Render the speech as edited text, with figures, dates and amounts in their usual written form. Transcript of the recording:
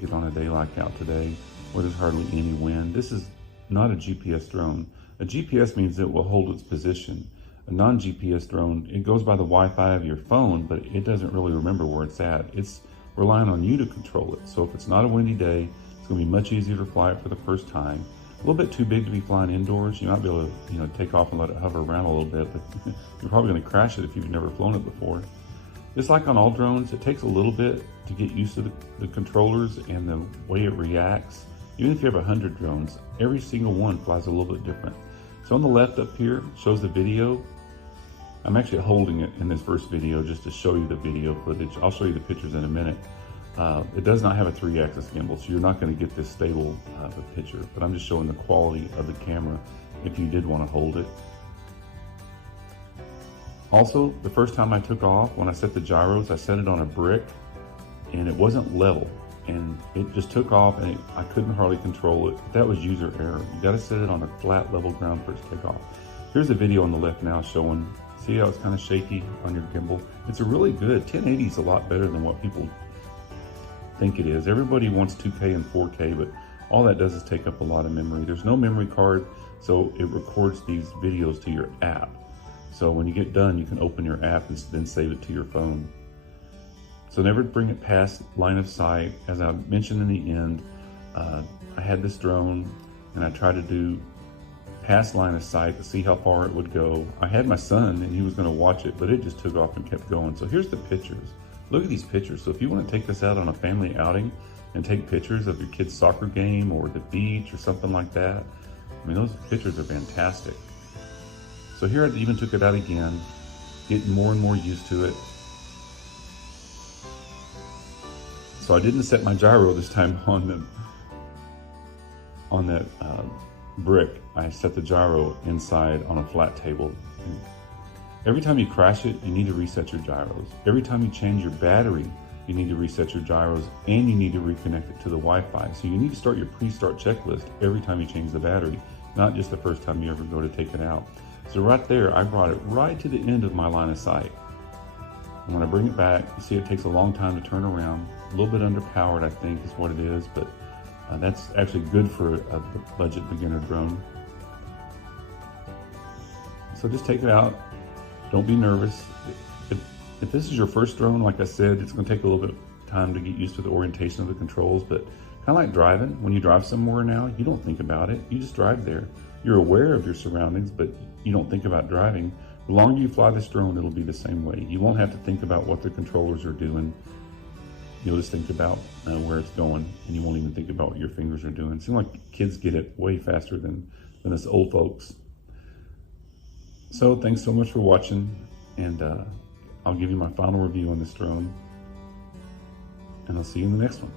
it on a day like out today where there's hardly any wind. This is not a GPS drone. A GPS means it will hold its position. A non-GPS drone, it goes by the Wi-Fi of your phone, but it doesn't really remember where it's at. It's relying on you to control it. So if it's not a windy day, it's going to be much easier to fly it for the first time. A little bit too big to be flying indoors. You might be able to, take off and let it hover around a little bit, but you're probably going to crash it if you've never flown it before. Just like on all drones, it takes a little bit to get used to the controllers and the way it reacts. Even if you have 100 drones, every single one flies a little bit different. So on the left up here shows the video. I'm actually holding it in this first video just to show you the video footage. I'll show you the pictures in a minute. It does not have a 3-axis gimbal, so you're not going to get this stable of a picture, but I'm just showing the quality of the camera if you did want to hold it. Also, the first time I took off, when I set the gyros, I set it on a brick and it wasn't level, and it just took off and I couldn't hardly control it. That was user error. You got to set it on a flat level ground for it to take off. Here's a video on the left now showing, see how it's kind of shaky on your gimbal? It's a really good, 1080 is a lot better than what people think it is. Everybody wants 2K and 4K, but all that does is take up a lot of memory. There's no memory card, so it records these videos to your app. So when you get done, you can open your app and then save it to your phone. So never bring it past line of sight. As I mentioned in the end, I had this drone and I tried to do past line of sight to see how far it would go. I had my son and he was going to watch it, but it just took off and kept going. So here's the pictures. Look at these pictures. So if you want to take this out on a family outing and take pictures of your kid's soccer game or the beach or something like that, I mean, those pictures are fantastic. So here I even took it out again, getting more and more used to it. So I didn't set my gyro this time on that brick. I set the gyro inside on a flat table. Every time you crash it, you need to reset your gyros. Every time you change your battery, you need to reset your gyros, and you need to reconnect it to the Wi-Fi. So you need to start your pre-start checklist every time you change the battery, not just the first time you ever go to take it out. So right there, I brought it right to the end of my line of sight. And when I bring it back, you see it takes a long time to turn around. A little bit underpowered, I think, is what it is, but that's actually good for a budget beginner drone. So just take it out. Don't be nervous. If this is your first drone, like I said, it's going to take a little bit of time to get used to the orientation of the controls, but kind of like driving. When you drive somewhere now, you don't think about it. You just drive there. You're aware of your surroundings, but you don't think about driving. The longer you fly this drone, it'll be the same way. You won't have to think about what the controllers are doing. You'll just think about where it's going, and you won't even think about what your fingers are doing. It seems like kids get it way faster than us old folks. So thanks so much for watching, and I'll give you my final review on this drone, and I'll see you in the next one.